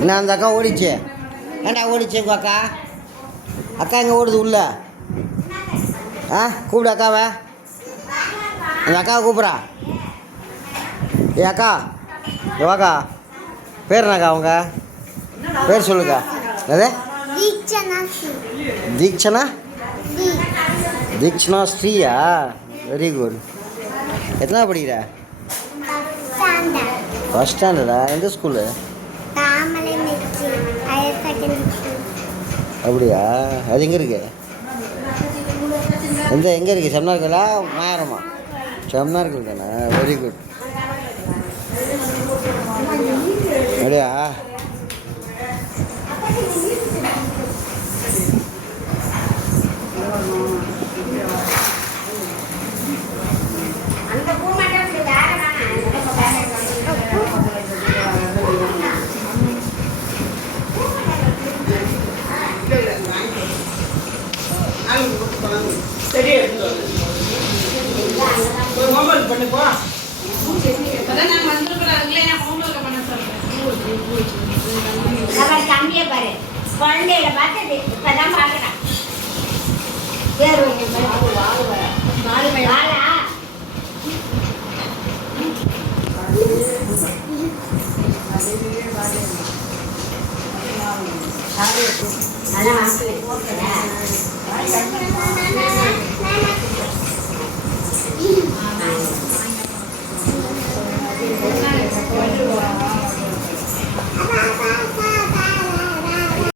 என்ன அந்த அக்கா ஓடிச்சு? ஏண்டா ஓடிச்சு உங்கள் அக்கா? அக்கா எங்கே ஓடுது உள்ள? ஆ கூப்பிடு அக்காவை. அந்த அக்காவை கூப்பிட்றா. ஏ அக்கா வாக்கா. பேர் என்னக்கா அவங்க? பேர் சொல்லுக்கா. அது தீக்ஷனா? தீக்ஷனா ஸ்ரீயா? Very good. எத்தனை படிக்கிற? ஃபஸ்ட் ஸ்டாண்டர்டா? எந்த ஸ்கூலு? அப்படியா? அது எங்கே இருக்கு? எங்கே இருக்குது? செம்னார்களா மாயரமா? செம்னார்கள் தானே. Very good. அப்படியா? குழந்தைகளை பார்த்து இப்பதான் பார்க்கறேன். நல்லா